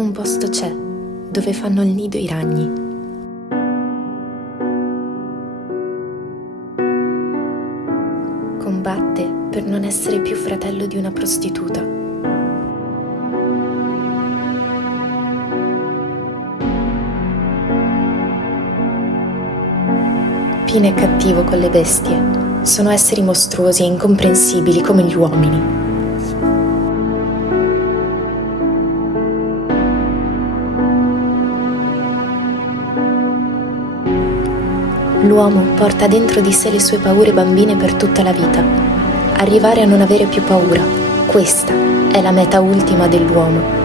Un posto c'è, dove fanno il nido i ragni. Combatte per non essere più fratello di una prostituta. Pin è cattivo con le bestie. Sono esseri mostruosi e incomprensibili come gli uomini. L'uomo porta dentro di sé le sue paure bambine per tutta la vita. Arrivare a non avere più paura, questa è la meta ultima dell'uomo.